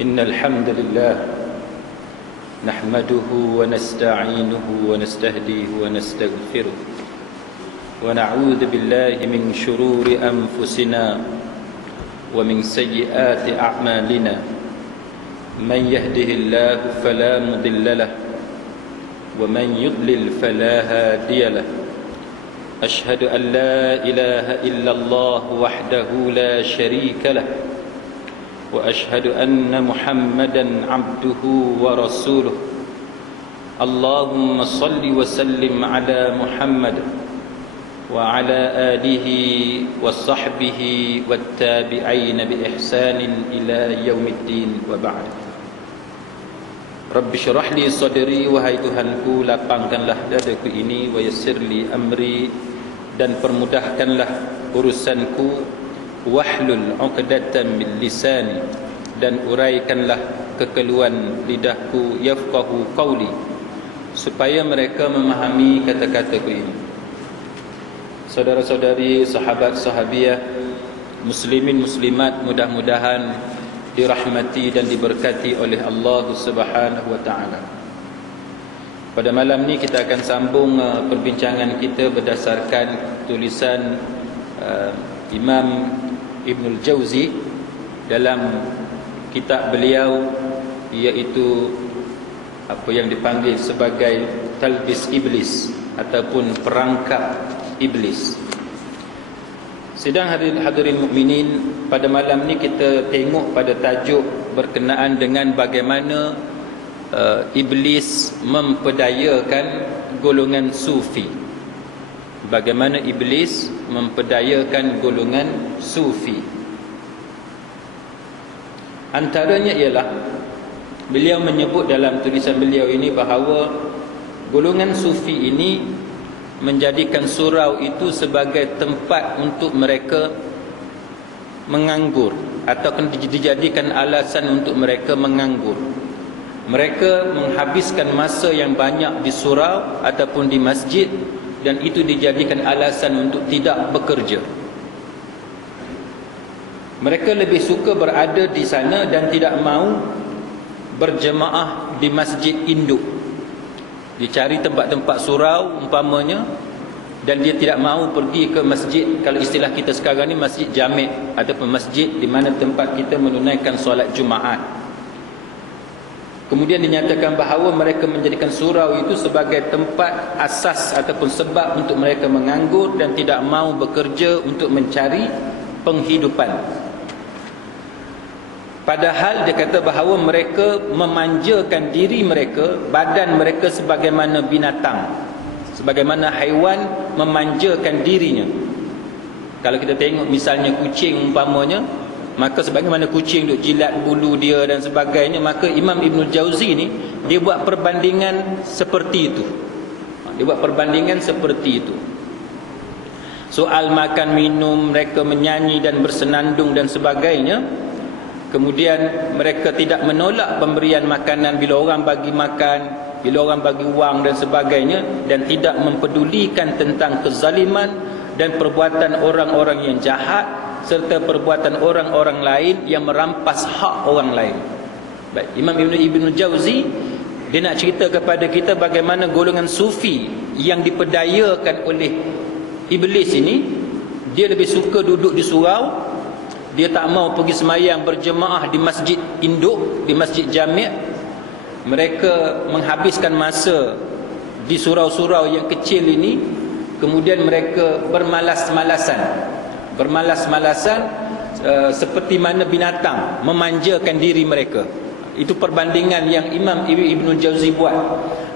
إن الحمد لله نحمده ونستعينه ونستهديه ونستغفره ونعوذ بالله من شرور أنفسنا ومن سيئات أعمالنا من يهده الله فلا مضل له ومن يضلل فلا هادي له أشهد أن لا إله إلا الله وحده لا شريك له وأشهد أن محمدا عبده ورسوله اللهم صل وسلم على محمد وعلى آله وصحبه والتابعين بإحسان إلى يوم الدين وبعد. Rabbi syrah li sadri, wahai Tuhanku, lapangkanlah dadaku ini, wa yassir li amri, dan permudahkanlah urusanku, wahlul 'uqdatam min lisani, dan uraikanlah kekeluhan lidahku, yafqahu qawli, supaya mereka memahami kata-kataku ini. Saudara-saudari, sahabat-sahabiah, muslimin muslimat, mudah-mudahan dirahmati dan diberkati oleh Allah Subhanahu wa taala. Pada malam ni kita akan sambung perbincangan kita berdasarkan tulisan Imam Ibnul Jauzi dalam kitab beliau, iaitu apa yang dipanggil sebagai Talbis Iblis ataupun perangkap iblis. Sidang hadirin mukminin, pada malam ni kita tengok pada tajuk berkenaan dengan bagaimana iblis memperdayakan golongan sufi. Bagaimana iblis memperdayakan golongan sufi. Antaranya ialah beliau menyebut dalam tulisan beliau ini bahawa golongan sufi ini menjadikan surau itu sebagai tempat untuk mereka menganggur, atau dijadikan alasan untuk mereka menganggur. Mereka menghabiskan masa yang banyak di surau ataupun di masjid, dan itu dijadikan alasan untuk tidak bekerja. Mereka lebih suka berada di sana dan tidak mahu berjemaah di masjid induk. Dicari tempat-tempat surau umpamanya, dan dia tidak mahu pergi ke masjid, kalau istilah kita sekarang ni masjid jami' ataupun masjid di mana tempat kita menunaikan solat Jumaat. Kemudian dinyatakan bahawa mereka menjadikan surau itu sebagai tempat asas ataupun sebab untuk mereka menganggur dan tidak mahu bekerja untuk mencari penghidupan. Padahal dia kata bahawa mereka memanjakan diri mereka, badan mereka sebagaimana binatang, sebagaimana haiwan memanjakan dirinya. Kalau kita tengok misalnya kucing umpamanya, maka sebagaimana kucing duk jilat bulu dia dan sebagainya, maka Imam Ibnul Jauzi ni dia buat perbandingan seperti itu. Dia buat perbandingan seperti itu. Soal makan minum, mereka menyanyi dan bersenandung dan sebagainya. Kemudian mereka tidak menolak pemberian makanan bila orang bagi makan, bila orang bagi wang dan sebagainya, dan tidak mempedulikan tentang kezaliman dan perbuatan orang-orang yang jahat serta perbuatan orang-orang lain yang merampas hak orang lain. Baik, Imam Ibn Jauzi dia nak cerita kepada kita bagaimana golongan sufi yang diperdayakan oleh iblis ini, dia lebih suka duduk di surau. Dia tak mau pergi semayang berjemaah di masjid induk, di masjid jami'. Mereka menghabiskan masa di surau-surau yang kecil ini. Kemudian mereka bermalas-malasan. Bermalas-malasan seperti mana binatang memanjakan diri mereka. Itu perbandingan yang Imam Ibnul Jauzi buat.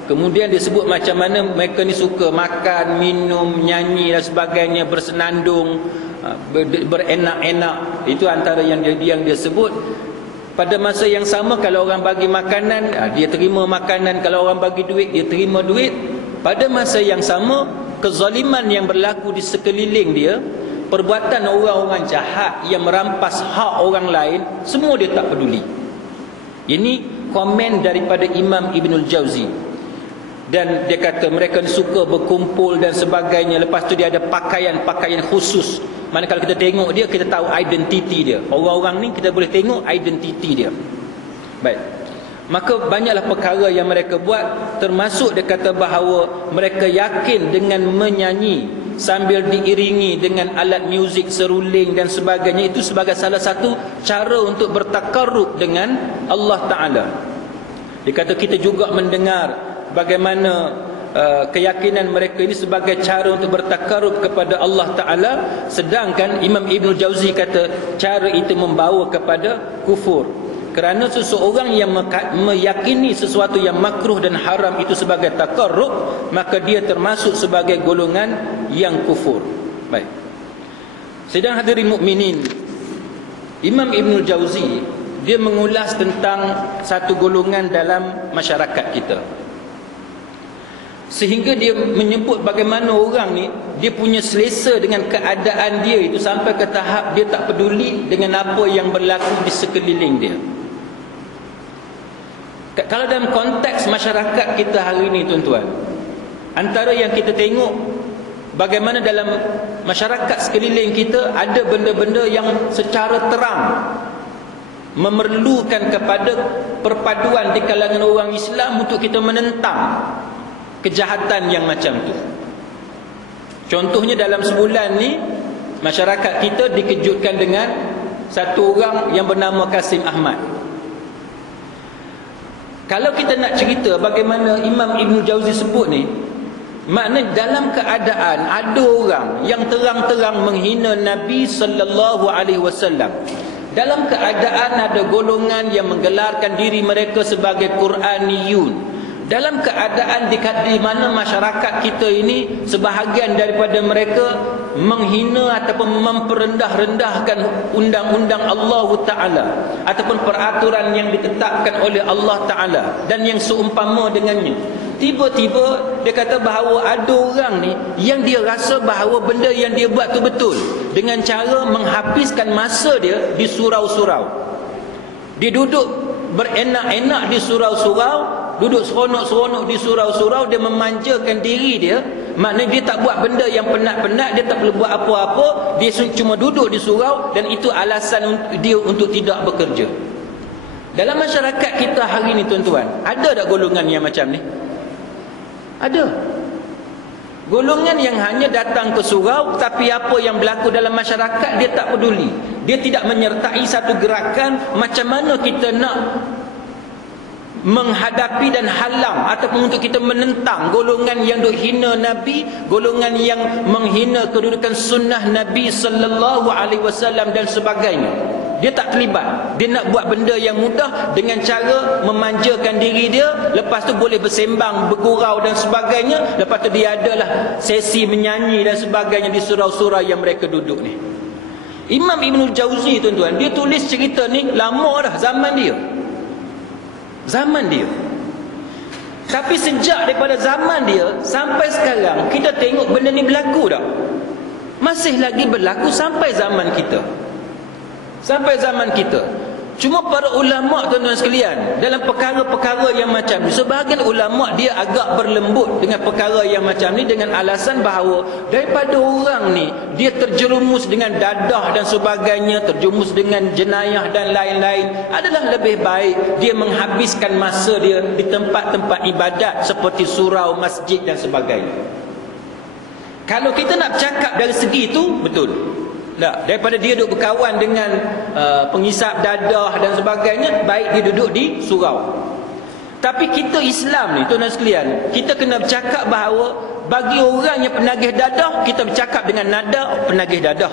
Kemudian disebut macam mana mereka ni suka makan, minum, nyanyi dan sebagainya, bersenandung, berenak-enak. Itu antara yang dia sebut. Pada masa yang sama, kalau orang bagi makanan, dia terima makanan. Kalau orang bagi duit, dia terima duit. Pada masa yang sama, kezaliman yang berlaku di sekeliling dia, perbuatan orang-orang jahat yang merampas hak orang lain, semua dia tak peduli. Ini komen daripada Imam Ibnul Jauzi. Dan dia kata mereka suka berkumpul dan sebagainya. Lepas tu dia ada pakaian-pakaian khusus. Mana kalau kita tengok dia, kita tahu identiti dia. Orang-orang ni kita boleh tengok identiti dia. Baik. Maka banyaklah perkara yang mereka buat, termasuk dia kata bahawa mereka yakin dengan menyanyi sambil diiringi dengan alat muzik, seruling dan sebagainya, itu sebagai salah satu cara untuk bertakarrub dengan Allah Ta'ala. Dia kata kita juga mendengar bagaimana keyakinan mereka ini sebagai cara untuk bertakarrub kepada Allah Ta'ala, sedangkan Imam Ibn Jauzi kata cara itu membawa kepada kufur. Kerana seseorang yang meyakini sesuatu yang makruh dan haram itu sebagai takarrub, maka dia termasuk sebagai golongan yang kufur. Baik. Sedang hadirin mukminin, Imam Ibn Jauzi dia mengulas tentang satu golongan dalam masyarakat kita, sehingga dia menyebut bagaimana orang ni dia punya selesa dengan keadaan dia itu sampai ke tahap dia tak peduli dengan apa yang berlaku di sekeliling dia. Kalau dalam konteks masyarakat kita hari ini tuan-tuan, antara yang kita tengok bagaimana dalam masyarakat sekeliling kita ada benda-benda yang secara terang memerlukan kepada perpaduan di kalangan orang Islam untuk kita menentang kejahatan yang macam tu. Contohnya dalam sebulan ni masyarakat kita dikejutkan dengan satu orang yang bernama Kasim Ahmad. Kalau kita nak cerita bagaimana Imam Ibn Jauzi sebut ni, maknanya dalam keadaan ada orang yang terang-terang menghina Nabi sallallahu alaihi wasallam, dalam keadaan ada golongan yang menggelarkan diri mereka sebagai Quraniyun, dalam keadaan di mana masyarakat kita ini sebahagian daripada mereka menghina ataupun memperendah-rendahkan undang-undang Allah Ta'ala ataupun peraturan yang ditetapkan oleh Allah Ta'ala dan yang seumpama dengannya, tiba-tiba dia kata bahawa ada orang ni yang dia rasa bahawa benda yang dia buat tu betul, dengan cara menghabiskan masa dia di surau-surau. Dia duduk berenak-enak di surau-surau, duduk seronok-seronok di surau-surau, dia memanjakan diri dia. Maknanya dia tak buat benda yang penat-penat, dia tak perlu buat apa-apa, dia cuma duduk di surau, dan itu alasan dia untuk tidak bekerja. Dalam masyarakat kita hari ni tuan-tuan, ada tak golongan yang macam ni? Ada. Golongan yang hanya datang ke surau, tapi apa yang berlaku dalam masyarakat dia tak peduli. Dia tidak menyertai satu gerakan macam mana kita nak menghadapi dan halang ataupun untuk kita menentang golongan yang duk hina Nabi, golongan yang menghina kedudukan sunnah Nabi sallallahu alaihi wasallam dan sebagainya. Dia tak terlibat. Dia nak buat benda yang mudah dengan cara memanjakan diri dia, lepas tu boleh bersembang, bergurau dan sebagainya, lepas tu dia adalah sesi menyanyi dan sebagainya di surau-surau yang mereka duduk ni. Imam Ibn Jauzi tuan-tuan, dia tulis cerita ni lama dah, zaman dia. Tapi sejak daripada zaman dia sampai sekarang, kita tengok benda ni berlaku dah. Masih lagi berlaku sampai zaman kita. Cuma para ulama tuan-tuan sekalian, dalam perkara-perkara yang macam ni, sebahagian ulama dia agak berlembut dengan perkara yang macam ni, dengan alasan bahawa daripada orang ni dia terjerumus dengan dadah dan sebagainya, terjerumus dengan jenayah dan lain-lain, adalah lebih baik dia menghabiskan masa dia di tempat-tempat ibadat seperti surau, masjid dan sebagainya. Kalau kita nak bercakap dari segi itu, betul. Tak, daripada dia duduk berkawan dengan pengisap dadah dan sebagainya, baik dia duduk di surau. Tapi kita Islam ni tuan-tuan sekalian, kita kena bercakap bahawa bagi orang yang penagih dadah, kita bercakap dengan nada penagih dadah.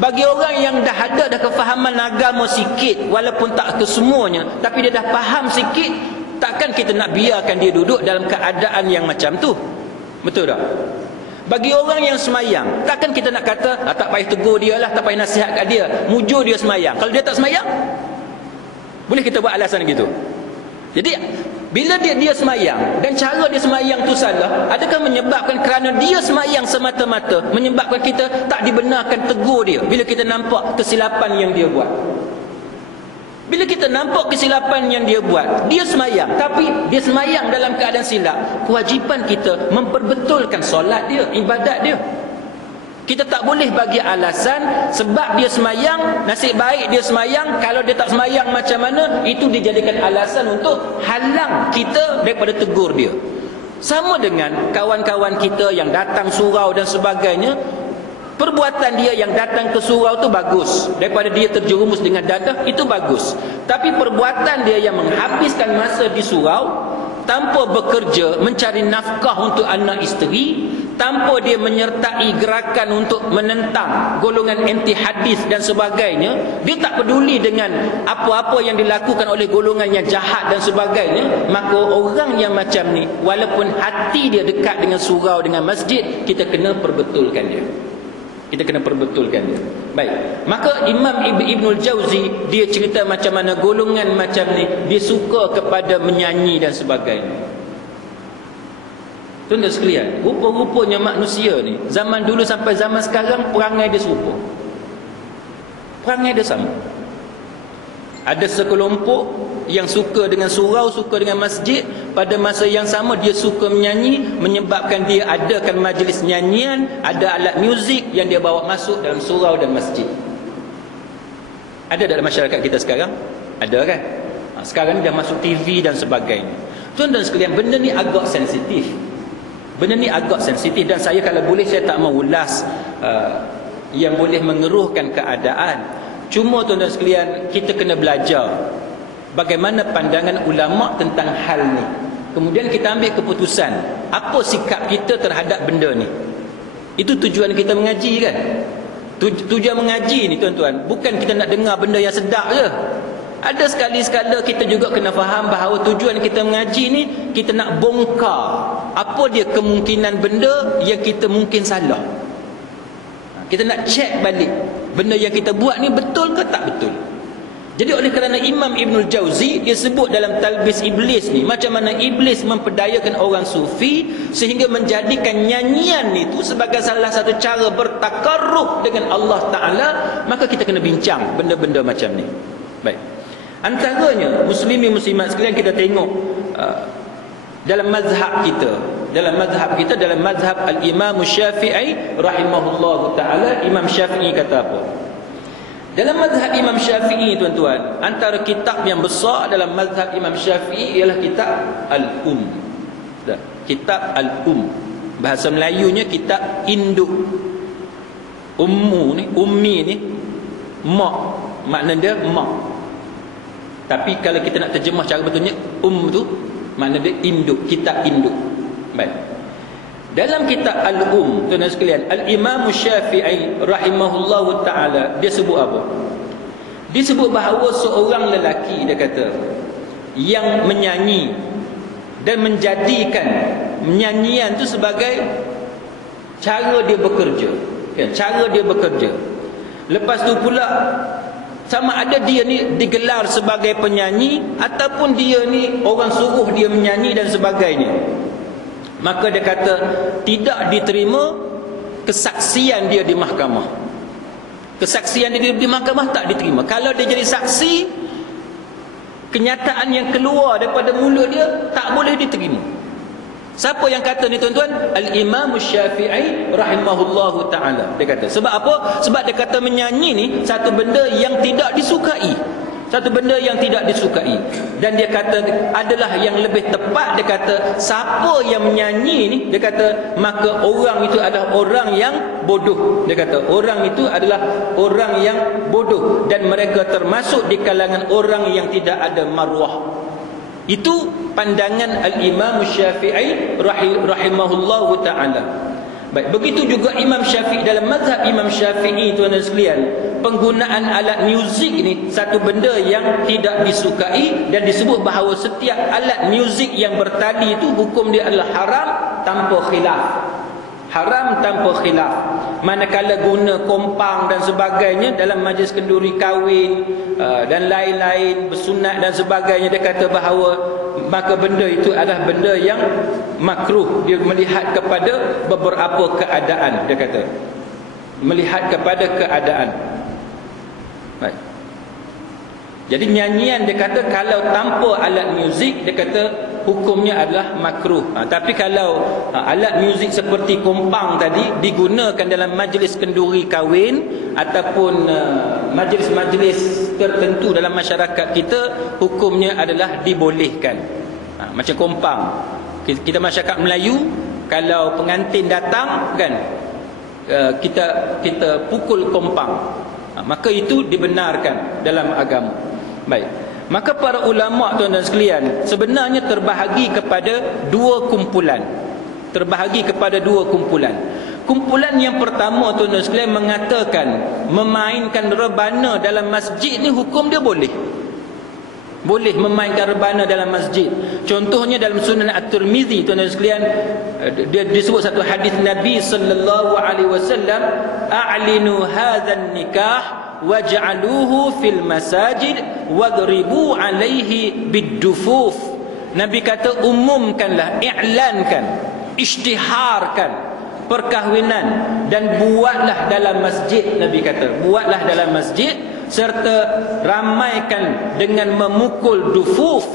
Bagi orang yang dah ada kefahaman agama sikit, walaupun tak kesemuanya, tapi dia dah faham sikit, takkan kita nak biarkan dia duduk dalam keadaan yang macam tu. Betul tak? Bagi orang yang semayang, takkan kita nak kata tak payah tegur dia lah, tak payah nasihat kat dia, mujur dia semayang. Kalau dia tak semayang, boleh kita buat alasan gitu. Jadi bila dia semayang dan cara dia semayang tu salah, adakah menyebabkan kerana dia semayang semata-mata menyebabkan kita tak dibenarkan tegur dia bila kita nampak kesilapan yang dia buat? Bila kita nampak kesilapan yang dia buat, dia semayang, tapi dia semayang dalam keadaan silap, kewajipan kita memperbetulkan solat dia, ibadat dia. Kita tak boleh bagi alasan sebab dia semayang, nasib baik dia semayang, kalau dia tak semayang macam mana, itu dijadikan alasan untuk halang kita daripada tegur dia. Sama dengan kawan-kawan kita yang datang surau dan sebagainya, perbuatan dia yang datang ke surau tu bagus, daripada dia terjerumus dengan dadah, itu bagus. Tapi perbuatan dia yang menghabiskan masa di surau tanpa bekerja mencari nafkah untuk anak isteri, tanpa dia menyertai gerakan untuk menentang golongan anti hadis dan sebagainya, dia tak peduli dengan apa-apa yang dilakukan oleh golongan yang jahat dan sebagainya, maka orang yang macam ni, walaupun hati dia dekat dengan surau, dengan masjid, kita kena perbetulkan dia. Kita kena perbetulkan dia. Baik. Maka Imam Ibnul Jauzi, dia cerita macam mana golongan macam ni, dia suka kepada menyanyi dan sebagainya. Tuan-tuan sekalian, rupa-rupanya manusia ni, zaman dulu sampai zaman sekarang, perangai dia serupa. Perangai dia sama. Ada sekelompok yang suka dengan surau, suka dengan masjid, pada masa yang sama dia suka menyanyi, menyebabkan dia adakan majlis nyanyian, ada alat muzik yang dia bawa masuk dalam surau dan masjid. Ada dalam masyarakat kita sekarang? Ada kan? Sekarang ni dah masuk TV dan sebagainya. Tuan-tuan sekalian, benda ni agak sensitif. Benda ni agak sensitif, dan saya kalau boleh saya tak mau ulas yang boleh mengeruhkan keadaan. Cuma tuan-tuan sekalian, kita kena belajar bagaimana pandangan ulama tentang hal ni. Kemudian kita ambil keputusan apa sikap kita terhadap benda ni. Itu tujuan kita mengaji kan. Tujuan mengaji ni tuan-tuan, bukan kita nak dengar benda yang sedap je. Ada sekali-sekala kita juga kena faham bahawa tujuan kita mengaji ni, kita nak bongkar apa dia kemungkinan benda yang kita mungkin salah. Kita nak cek balik benda yang kita buat ni betul ke tak betul. Jadi oleh kerana Imam Ibnul Jauzi, dia sebut dalam Talbis Iblis ni, macam mana iblis memperdayakan orang sufi sehingga menjadikan nyanyian itu sebagai salah satu cara bertakarruf dengan Allah Ta'ala. Maka kita kena bincang benda-benda macam ni. Baik. Antaranya muslimin muslimat sekalian, kita tengok dalam mazhab kita, dalam mazhab al-Imam Syafi'i rahimahullahu ta'ala. Imam Syafi'i kata apa? Dalam mazhab Imam Syafi'i tuan-tuan, antara kitab yang besar dalam mazhab Imam Syafi'i ialah kitab Al-Um. Kitab Al-Um, bahasa Melayunya kitab induk. Ummu ni, ummi ni, mak, makna dia mak. Tapi kalau kita nak terjemah cara betulnya, tu makna dia induk, kitab induk. Baik. Dalam kitab Al-Um, tuan-tuan sekalian, Al-Imam Syafi'i rahimahullahu ta'ala, dia sebut apa? Dia sebut bahawa seorang lelaki, dia kata, yang menyanyi dan menjadikan nyanyian tu sebagai cara dia bekerja, cara dia bekerja. Lepas tu pula, sama ada dia ni digelar sebagai penyanyi ataupun dia ni orang suruh dia menyanyi dan sebagainya, maka dia kata tidak diterima kesaksian dia di mahkamah. Kesaksian dia di mahkamah tak diterima. Kalau dia jadi saksi, kenyataan yang keluar daripada mulut dia tak boleh diterima. Siapa yang kata ni tuan-tuan? Al-Imam Syafi'i rahimahullahu ta'ala. Dia kata, sebab apa? Sebab dia kata menyanyi ni satu benda yang tidak disukai. Satu benda yang tidak disukai. Dan dia kata adalah yang lebih tepat, dia kata siapa yang menyanyi ni, dia kata maka orang itu adalah orang yang bodoh. Dia kata orang itu adalah orang yang bodoh, dan mereka termasuk di kalangan orang yang tidak ada maruah. Itu pandangan Al-Imam Syafi'i rahimahullahu ta'ala. Baik, begitu juga Imam Syafi'i. Dalam mazhab Imam Syafi'i, tuan-tuan sekalian, penggunaan alat muzik ni satu benda yang tidak disukai, dan disebut bahawa setiap alat muzik yang bertali itu hukum dia adalah haram tanpa khilaf. Haram tanpa khilaf. Manakala guna kompang dan sebagainya dalam majlis kenduri kahwin dan lain-lain, bersunat dan sebagainya, dia kata bahawa maka benda itu adalah benda yang makruh. Dia melihat kepada beberapa keadaan, dia kata melihat kepada keadaan. Baik. Jadi nyanyian, dia kata kalau tanpa alat muzik, dia kata hukumnya adalah makruh. Tapi kalau alat muzik seperti kompang tadi digunakan dalam majlis kenduri kahwin ataupun majlis-majlis tertentu dalam masyarakat kita, hukumnya adalah dibolehkan. Macam kompang, kita masyarakat Melayu, kalau pengantin datang kan, kita pukul kompang, maka itu dibenarkan dalam agama. Baik, maka para ulama tuan-tuan sekalian sebenarnya terbahagi kepada dua kumpulan. Kumpulan yang pertama tuan-tuan sekalian mengatakan memainkan rebana dalam masjid ni hukum dia boleh memainkan rebana dalam masjid. Contohnya dalam Sunan At-Tirmizi tuan-tuan sekalian, dia disebut satu hadis Nabi sallallahu alaihi wasallam, a'linu hadzal nikah waj'aluhu fil masajid wadribu alaihi bid-dufuf. Nabi kata umumkanlah, i'lankan, isytiharkan perkahwinan dan buatlah dalam masjid. Nabi kata buatlah dalam masjid, serta ramaikan dengan memukul dufuf.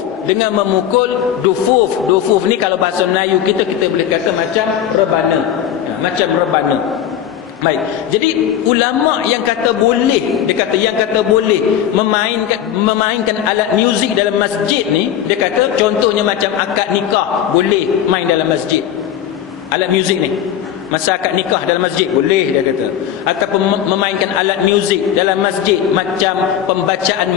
Dufuf ni kalau bahasa Melayu kita boleh kata macam rebana. Baik, jadi ulama yang kata boleh, yang kata boleh memainkan alat muzik dalam masjid ni, dia kata contohnya macam akad nikah boleh main dalam masjid alat muzik ni. Masa akad nikah dalam masjid boleh, dia kata. Ataupun memainkan alat muzik dalam masjid macam pembacaan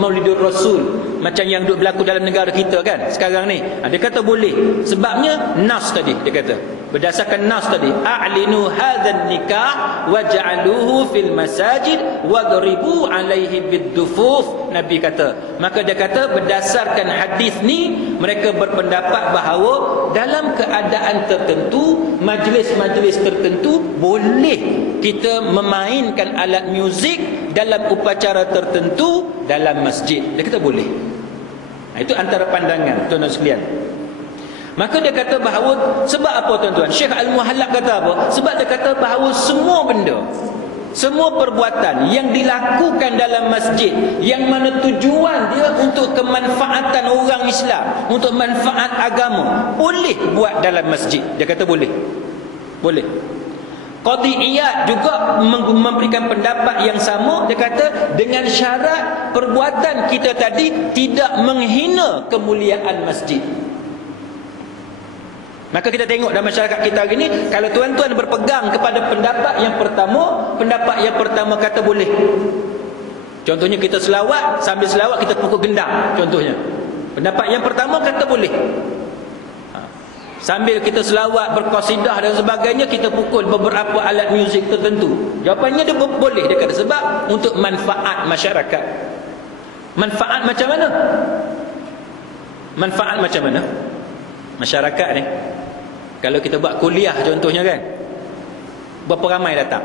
Maulidur Rasul, macam yang duk berlaku dalam negara kita kan sekarang ni. Dia kata boleh. Sebabnya nas tadi, dia kata berdasarkan nas tadi, a'linu hadzal nikah waj'aluhu fil masajid wadribu alaihi bid-dufuf. Nabi kata, maka dia kata berdasarkan hadis ni mereka berpendapat bahawa dalam keadaan tertentu, majlis-majlis tertentu, boleh kita memainkan alat muzik dalam upacara tertentu dalam masjid. Dia kata boleh. Itu antara pandangan tuan-tuan sekalian. Maka dia kata bahawa, sebab apa tuan-tuan? Syekh Al-Muhallab kata apa? Sebab dia kata bahawa semua benda, semua perbuatan yang dilakukan dalam masjid, yang mana tujuan dia untuk kemanfaatan orang Islam, untuk manfaat agama, boleh buat dalam masjid. Dia kata boleh. Qadhi Iyad juga memberikan pendapat yang sama. Dia kata dengan syarat perbuatan kita tadi tidak menghina kemuliaan masjid. Maka kita tengok dalam masyarakat kita hari ini, kalau tuan-tuan berpegang kepada pendapat yang pertama kata boleh. Contohnya kita selawat, sambil selawat kita pukul gendang, contohnya. Pendapat yang pertama kata boleh. Sambil kita selawat, berqasidah dan sebagainya, kita pukul beberapa alat muzik tertentu. Jawapannya dia boleh, dia kata, sebab untuk manfaat masyarakat. Manfaat macam mana? Masyarakat ni, kalau kita buat kuliah contohnya kan, berapa ramai datang?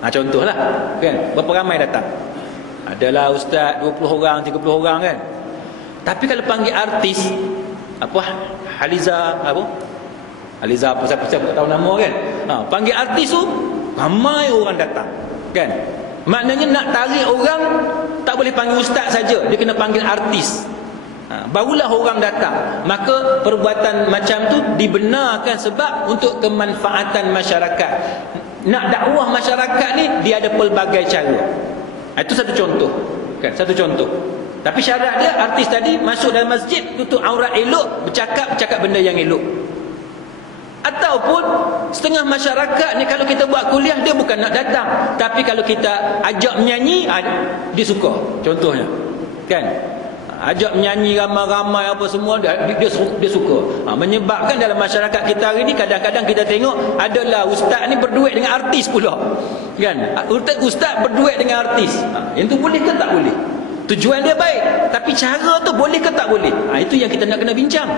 Contohlah kan, berapa ramai datang? Adalah ustaz 20 orang, 30 orang kan. Tapi kalau panggil artis, Haliza apa, siapa tak tahu nama kan, panggil artis tu ramai orang datang kan. Maknanya nak tarik orang tak boleh panggil ustaz saja, dia kena panggil artis. Barulah orang datang. Maka perbuatan macam tu dibenarkan sebab untuk kemanfaatan masyarakat. Nak dakwah masyarakat ni, dia ada pelbagai cara. Itu satu contoh kan, satu contoh. Tapi syarat dia, artis tadi masuk dalam masjid, tutup aurat elok, bercakap benda yang elok. Ataupun setengah masyarakat ni, kalau kita buat kuliah, dia bukan nak datang, tapi kalau kita ajak menyanyi, dia suka. Contohnya kan, ajak menyanyi ramai-ramai apa semua, dia suka. Menyebabkan dalam masyarakat kita hari ni, kadang-kadang kita tengok adalah ustaz ni berduet dengan artis pula kan. Ustaz berduet dengan artis. Yang tu boleh ke tak boleh? Tujuan dia baik, tapi cara tu boleh ke tak boleh? Itu yang kita nak kena bincang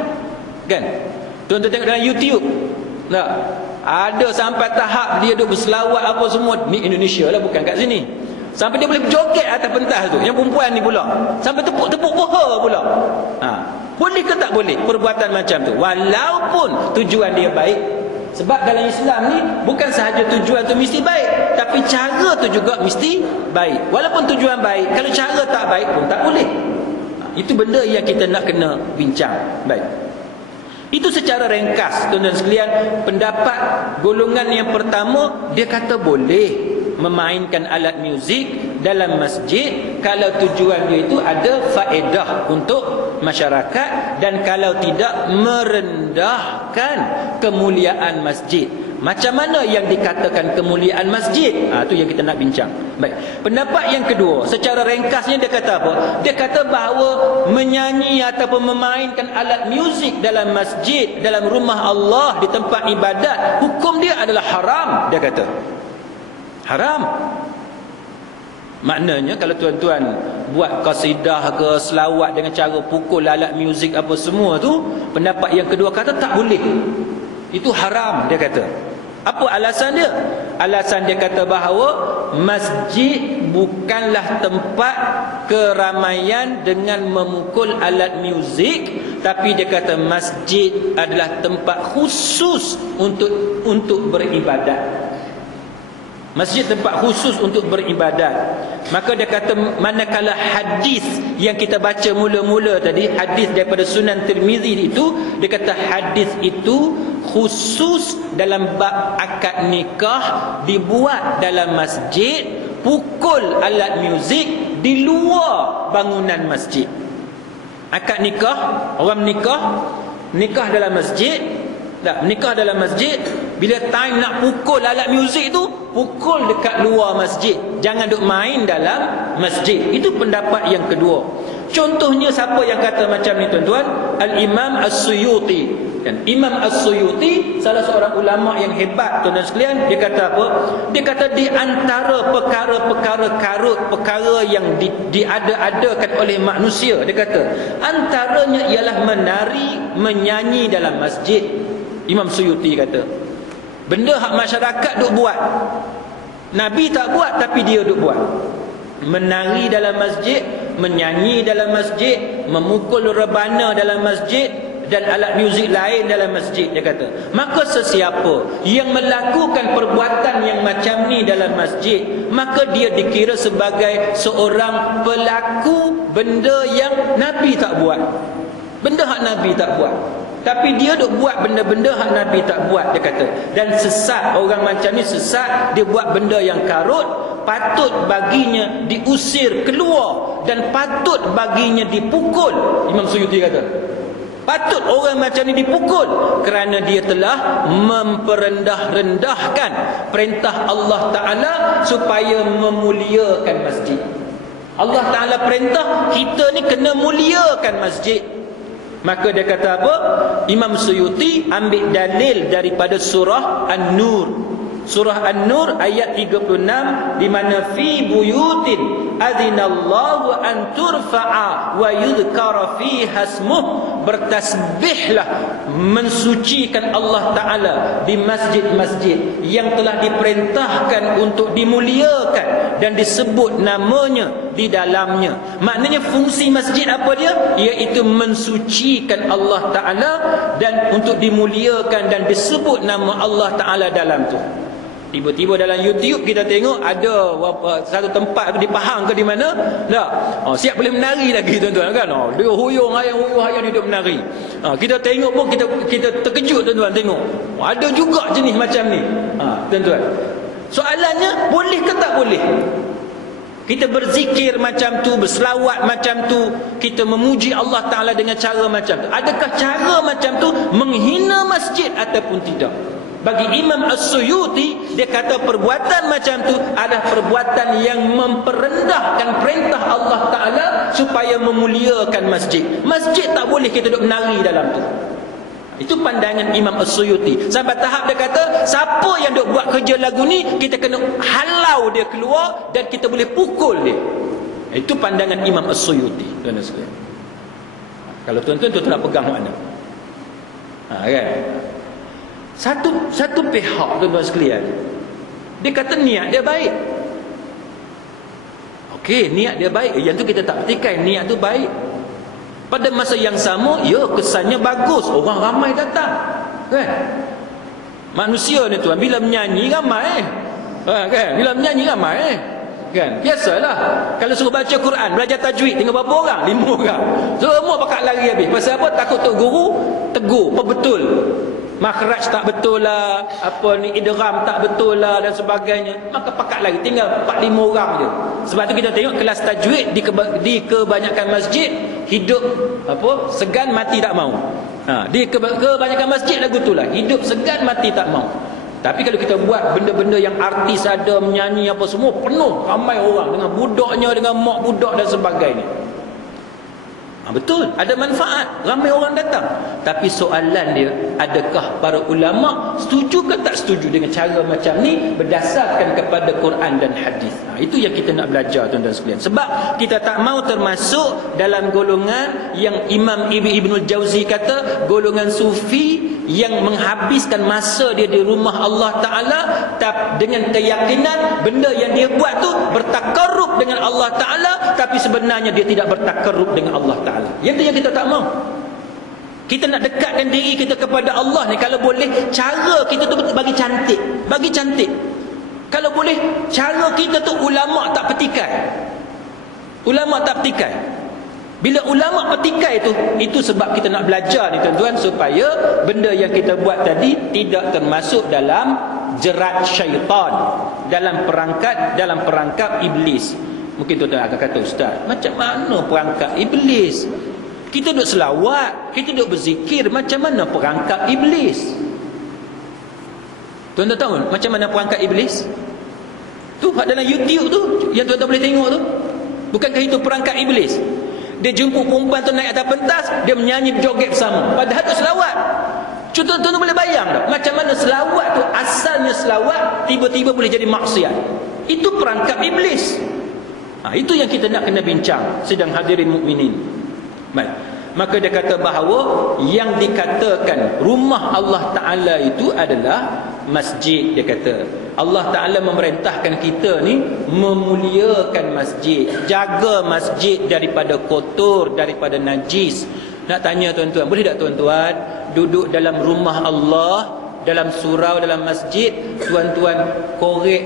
kan. Tuan-tuan tengok dalam YouTube tak, ada sampai tahap dia duk berselawat apa semua. Ni Indonesia lah, bukan kat sini. Sampai dia boleh berjoget atas pentas tu, yang perempuan ni pula sampai tepuk paha pula. Boleh ke tak boleh perbuatan macam tu, walaupun tujuan dia baik? Sebab dalam Islam ni bukan sahaja tujuan tu mesti baik, tapi cara tu juga mesti baik. Walaupun tujuan baik, kalau cara tak baik pun tak boleh. Itu benda yang kita nak kena bincang. Baik. Itu secara ringkas, tuan-tuan sekalian. Pendapat golongan yang pertama, dia kata boleh memainkan alat muzik dalam masjid kalau tujuan dia itu ada faedah untuk masyarakat dan kalau tidak merendahkan kemuliaan masjid. Macam mana yang dikatakan kemuliaan masjid? Itu yang kita nak bincang. Baik. Pendapat yang kedua, secara ringkasnya dia kata apa? Dia kata bahawa menyanyi ataupun memainkan alat muzik dalam masjid, dalam rumah Allah, di tempat ibadat, hukum dia adalah haram, dia kata. Haram. Maknanya kalau tuan-tuan buat qasidah ke selawat dengan cara pukul alat muzik apa semua tu, pendapat yang kedua kata tak boleh. Itu haram, dia kata. Apa alasan dia? Alasan dia kata bahawa masjid bukanlah tempat keramaian dengan memukul alat muzik, tapi dia kata masjid adalah tempat khusus untuk beribadat. Masjid tempat khusus untuk beribadat. Maka dia kata manakala hadis yang kita baca mula-mula tadi, hadis daripada Sunan Tirmizi itu, dia kata hadis itu khusus dalam bab akad nikah dibuat dalam masjid, pukul alat muzik di luar bangunan masjid. Akad nikah, orang nikah dalam masjid, nikah dalam masjid. Bila time nak pukul alat muzik tu, pukul dekat luar masjid, jangan duk main dalam masjid. Itu pendapat yang kedua. Contohnya siapa yang kata macam ni tuan-tuan? Al-Imam As-Suyuti. Dan Imam As-Suyuti salah seorang ulama yang hebat, tuan-tuan sekalian. Dia kata apa? Dia kata di antara perkara-perkara karut, perkara yang diada-adakan oleh manusia, dia kata antaranya ialah menari, menyanyi dalam masjid. Imam Suyuti kata benda hak masyarakat duk buat, Nabi tak buat tapi dia duk buat. Menari dalam masjid, menyanyi dalam masjid, memukul rebana dalam masjid dan alat muzik lain dalam masjid, dia kata. Maka sesiapa yang melakukan perbuatan yang macam ni dalam masjid, maka dia dikira sebagai seorang pelaku benda yang Nabi tak buat. Benda hak Nabi tak buat, tapi dia duk buat benda-benda hak Nabi tak buat, dia kata. Dan sesat, orang macam ni sesat, dia buat benda yang karut, patut baginya diusir keluar dan patut baginya dipukul. Imam Suyuti kata patut orang macam ni dipukul kerana dia telah memperendah-rendahkan perintah Allah Ta'ala supaya memuliakan masjid. Allah Ta'ala perintah kita ni kena muliakan masjid. Maka dia kata apa? Imam Suyuti ambil dalil daripada surah An-Nur. Surah An-Nur ayat 36, di mana fi buyutin adzinallahu an turfa'a wa yudhkara fiha ismuh, bertasbihlah, mensucikan Allah Ta'ala di masjid-masjid yang telah diperintahkan untuk dimuliakan dan disebut namanya di dalamnya. Maknanya fungsi masjid apa dia? Iaitu mensucikan Allah Ta'ala dan untuk dimuliakan dan disebut nama Allah Ta'ala dalam tu. Tiba-tiba dalam YouTube kita tengok ada satu tempat di Pahang ke di mana, tak? Siap boleh menari lagi tuan-tuan kan? Dia huyung ayam dia duduk menari. Kita tengok pun kita terkejut tuan-tuan tengok. Ada juga jenis macam ni. Tuan-tuan. Soalannya boleh ke tak boleh? Kita berzikir macam tu, berselawat macam tu, kita memuji Allah Ta'ala dengan cara macam tu. Adakah cara macam tu menghina masjid ataupun tidak? Bagi Imam As-Suyuti, dia kata perbuatan macam tu adalah perbuatan yang memperendahkan perintah Allah Ta'ala supaya memuliakan masjid. Masjid tak boleh kita duduk menari dalam tu. Itu pandangan Imam As-Suyuti. Sampai tahap dia kata, siapa yang duk buat kerja lagu ni, kita kena halau dia keluar dan kita boleh pukul dia. Itu pandangan Imam As-Suyuti, tuan-tuan sekalian. Kalau tuan-tuan tu nak pegang mana? Kan? Satu pihak, tuan-tuan sekalian, dia kata niat dia baik. Okey, niat dia baik. Yang tu kita tak petikai, niat tu baik. Pada masa yang sama, ya, kesannya bagus, orang ramai datang, kan? Manusia ni tuan, bila menyanyi ramai, kan? Bila menyanyi ramai, Kan? Biasalah. Kalau suruh baca Quran, belajar tajwid, tinggal berapa orang? 5 orang. Semua pakat lari habis. Pasal apa? Takut tok guru tegur. Apa betul? Makhraj tak betul lah, apa ni idgham tak betul lah dan sebagainya. Maka pakat lagi, tinggal 4-5 orang je. Sebab tu kita tengok kelas tajwid di kebanyakan masjid hidup apa? Segan mati tak mau. Di kebanyakan masjid lagu tu lah, hidup segan mati tak mau. Tapi kalau kita buat benda-benda yang artis ada, menyanyi apa semua, penuh ramai orang dengan budaknya, dengan mak budak dan sebagainya. Betul, ada manfaat, ramai orang datang. Tapi soalan dia, adakah para ulama setuju ke tak setuju dengan cara macam ni berdasarkan kepada Quran dan hadis? Itu yang kita nak belajar, tuan-tuan sekalian. Sebab kita tak mau termasuk dalam golongan yang Imam Ibnul Jauzi kata, golongan sufi yang menghabiskan masa dia di rumah Allah Ta'ala dengan keyakinan benda yang dia buat tu bertakarrub dengan Allah Ta'ala, tapi sebenarnya dia tidak bertakarrub dengan Allah Ta'ala. Yang tu yang kita tak mau. Kita nak dekatkan diri kita kepada Allah ni, kalau boleh cara kita tu bagi cantik. Bagi cantik. Kalau boleh cara kita tu ulama tak petikai. Ulama tak petikai. Bila ulama petikai itu sebab kita nak belajar ni tuan-tuan, supaya benda yang kita buat tadi tidak termasuk dalam jerat syaitan, dalam perangkap iblis. Mungkin tuan-tuan akan kata, ustaz, macam mana perangkap iblis? Kita duduk selawat, kita duduk berzikir, macam mana perangkap iblis? Tuan-tuan tahu macam mana perangkap iblis? Tu dalam YouTube tu yang tuan-tuan boleh tengok tu. Bukankah itu perangkap iblis? Dia jemput perempuan tu naik atas pentas, dia menyanyi berjoget bersama. Padahal tu selawat. Tuan-tuan boleh bayang tak macam mana selawat tu, asalnya selawat tiba-tiba boleh jadi maksiat. Itu perangkap iblis. Itu yang kita nak kena bincang, sedang hadirin mukminin. Baik. Maka dia kata bahawa yang dikatakan rumah Allah Ta'ala itu adalah masjid. Dia kata Allah Ta'ala memerintahkan kita ni memuliakan masjid, jaga masjid daripada kotor, daripada najis. Nak tanya tuan-tuan, boleh tak tuan-tuan duduk dalam rumah Allah, dalam surau, dalam masjid, tuan-tuan korek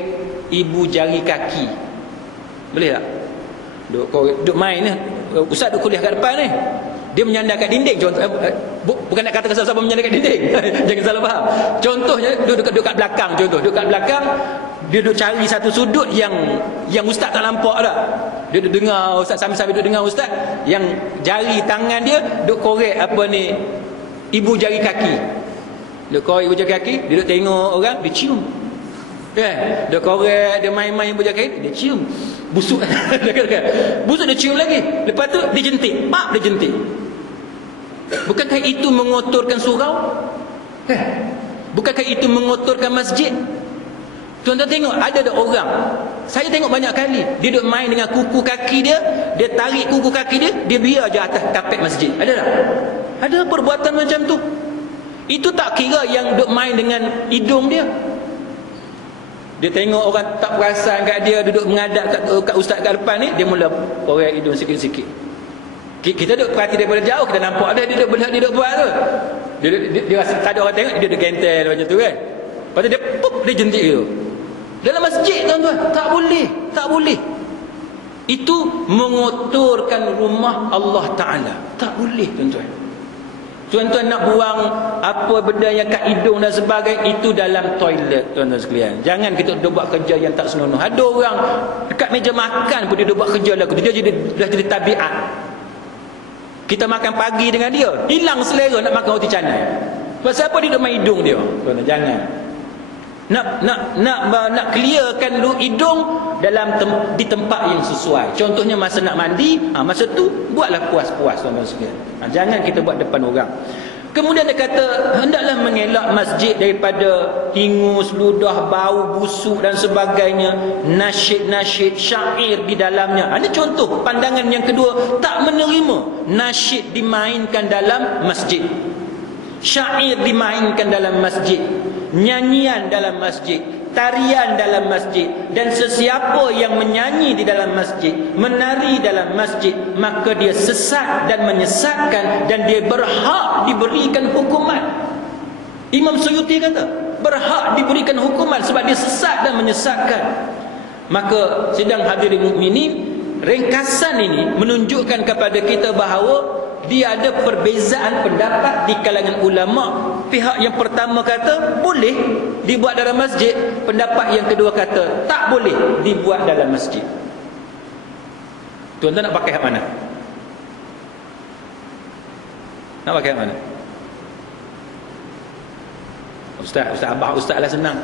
ibu jari kaki? Boleh tak? Duduk main ni, ustaz duduk kuliah kat depan ni, dia menyandar kat dinding. Bukan nak kata siapa menyandar kat dinding. Jangan salah faham. Contohnya duduk kat belakang, duduk kat belakang, dia duduk cari satu sudut yang ustaz tak nampak dah. Dia duduk dengar ustaz, sambil duduk dengar ustaz, yang jari tangan dia duduk korek apa ni, ibu jari kaki. Duduk korek ibu jari kaki, dia duduk tengok orang, dia cium. Dia korek, dia main-main ibu jari kaki, dia cium. Busuk. Busuk dia cium lagi. Lepas tu dia jentik. Dia jentik. Bukankah itu mengotorkan surau? Bukankah itu mengotorkan masjid? Tuan-tuan tengok, ada orang, saya tengok banyak kali, dia duduk main dengan kuku kaki dia, dia tarik kuku kaki dia, dia biar je atas kapet masjid. Ada tak? Ada perbuatan macam tu. Itu tak kira yang duduk main dengan hidung dia. Dia tengok orang tak perasan kat dia, duduk mengadap kat ustaz kat depan ni, dia mula korek hidung sikit-sikit. Kita duduk perhati daripada jauh, kita nampak dia duduk buat tu. Dia rasa tak ada orang tengok, dia duduk gentel macam tu kan. Lepas tu dia jentik tu. Dalam masjid tuan-tuan, tak boleh. Itu mengotorkan rumah Allah Ta'ala. Tak boleh tuan-tuan. Tuan-tuan nak buang apa benda yang kat hidung dan sebagainya, itu dalam toilet tuan-tuan sekalian. Jangan kita duduk buat kerja yang tak senonoh. Ada orang dekat meja makan pun dia duduk buat kerja lagu tu. Dia dah jadi tabiat. Kita makan pagi dengan dia, hilang selera nak makan roti canai. Pasal apa dia duduk main hidung dia? Tuan-tuan jangan. Nak clearkan hidung di tempat yang sesuai. Contohnya masa nak mandi, masa tu buatlah puas-puas tuan-tuan sekalian. Jangan kita buat depan orang. Kemudian dia kata hendaklah mengelak masjid daripada hingus, ludah, bau, busuk dan sebagainya, nasyid-nasyid, syair di dalamnya. Ini contoh pandangan yang kedua, tak menerima nasyid dimainkan dalam masjid, syair dimainkan dalam masjid, nyanyian dalam masjid, tarian dalam masjid. Dan sesiapa yang menyanyi di dalam masjid, menari dalam masjid, maka dia sesat dan menyesatkan, dan dia berhak diberikan hukuman. Imam Suyuti kata berhak diberikan hukuman sebab dia sesat dan menyesatkan. Maka sidang hadirin mukminin, ringkasan ini menunjukkan kepada kita bahawa dia ada perbezaan pendapat di kalangan ulama. Pihak yang pertama kata boleh dibuat dalam masjid, pendapat yang kedua kata tak boleh dibuat dalam masjid. Tuan-tuan nak pakai hak mana? Nak pakai hak mana? Ustaz lah senang.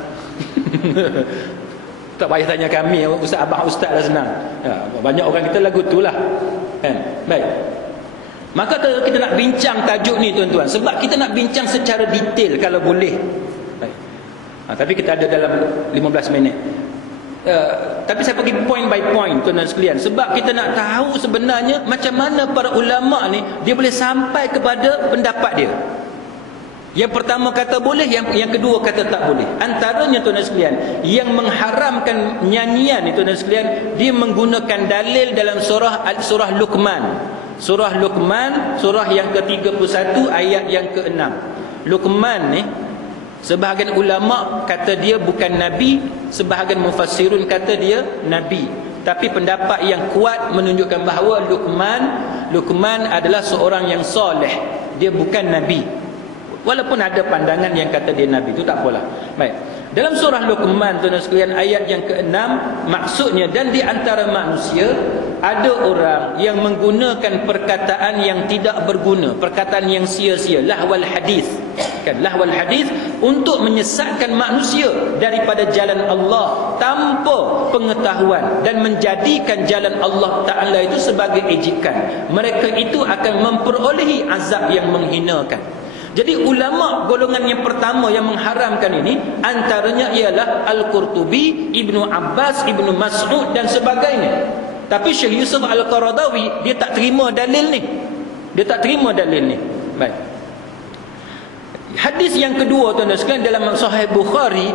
Tak payah tanya kami, ustaz lah senang. Ya, banyak orang kita lagu itulah. Kan? Baik. Maka kita nak bincang tajuk ni tuan-tuan, sebab kita nak bincang secara detail kalau boleh. Baik. Tapi kita ada dalam 15 minit. Tapi saya pergi point by point tuan-tuan sekalian, sebab kita nak tahu sebenarnya macam mana para ulama ni dia boleh sampai kepada pendapat dia. Yang pertama kata boleh, yang kedua kata tak boleh. Antaranya tuan-tuan sekalian, yang mengharamkan nyanyian itu tuan-tuan sekalian, dia menggunakan dalil dalam surah Luqman. Surah Luqman, surah yang ke-31 ayat yang ke-6. Luqman ni sebahagian ulama kata dia bukan nabi, sebahagian mufassirun kata dia nabi. Tapi pendapat yang kuat menunjukkan bahawa Luqman adalah seorang yang soleh. Dia bukan nabi. Walaupun ada pandangan yang kata dia nabi, itu tak apalah. Baik. Dalam surah Luqman tuan-tuan sekalian ayat yang ke-6, maksudnya dan di antara manusia ada orang yang menggunakan perkataan yang tidak berguna, perkataan yang sia-sia, lahwal hadis. Kan, lahwal hadis untuk menyesatkan manusia daripada jalan Allah tanpa pengetahuan dan menjadikan jalan Allah Ta'ala itu sebagai ejekan. Mereka itu akan memperolehi azab yang menghinakan. Jadi ulama golongan yang pertama yang mengharamkan ini antaranya ialah Al-Qurtubi, Ibnu Abbas, Ibnu Mas'ud dan sebagainya. Tapi Syekh Yusuf Al-Qaradawi dia tak terima dalil ni. Dia tak terima dalil ni. Baik. Hadis yang kedua tuan-tuan sekalian dalam Sahih Bukhari,